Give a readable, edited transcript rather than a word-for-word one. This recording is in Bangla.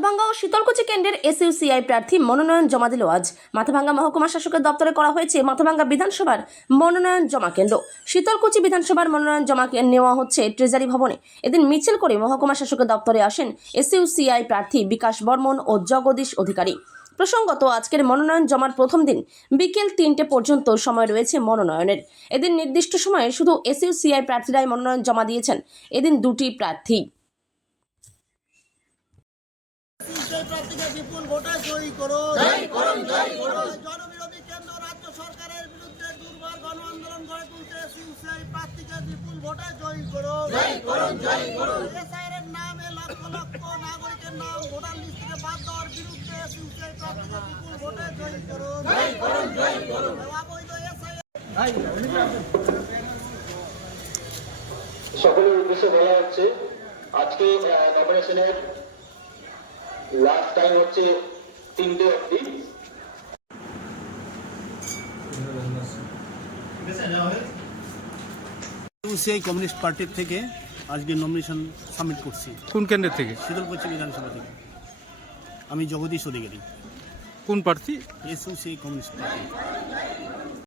মাথাভাঙ্গা ও শীতলকুচি কেন্দ্রের এসইউসিআই প্রার্থী মনোনয়ন জমা দিল আজ। মাথাভাঙ্গা মহকুমা শাসকের দপ্তরে করা হয়েছে মাথাভাঙ্গা বিধানসভার মনোনয়ন জমা কেন্দ্র। শীতলকুচি বিধানসভার মনোনয়ন জমা নেওয়া হচ্ছে ট্রেজারি ভবনে। এদিন মিছিল করে মহকুমা শাসকের দপ্তরে আসেন এসইউসিআই প্রার্থী বিকাশ বর্মন ও জগদীশ অধিকারী। প্রসঙ্গত, আজকের মনোনয়ন জমার প্রথম দিন বিকেল 3টে পর্যন্ত সময় রয়েছে মনোনয়নের। এদিন নির্দিষ্ট সময়ে শুধু এসইউসিআই প্রার্থীরাই মনোনয়ন জমা দিয়েছেন। এদিন দুটি প্রার্থী প্রার্থীকে বিপুল ভোটে জয়ী করুন। জনবিরোধী কেন্দ্র রাজ্য সরকারের বিরুদ্ধে দুর্বার গণ আন্দোলন গড়ে তুলতে এসইউসিআই প্রার্থীকে বিপুল ভোটে জয়ী করুন। এসআইআর নামে লক্ষ লক্ষ নাগরিকের নাম ভোটার লিস্ট থেকে বাদ দেওয়ার বিরুদ্ধে এসইউসিআই প্রার্থীকে বিপুল ভোটে জয়ী করুন। অবৈধ এসআইআর সকলের উদ্দেশ্যে বলা হচ্ছে আজকে নমিনেশনের লাস্ট টাইম হচ্ছে 3টে অবধি। এসইউসিআই কমিউনিস্ট পার্টির থেকে আজকে নমিনেশন সাবমিট করছি। কোন কেন্দ্রের থেকে? শীতলকুচি বিধানসভা থেকে। আমি জগদীশ অধিকারী। কোন প্রার্থী? SUCI communist party.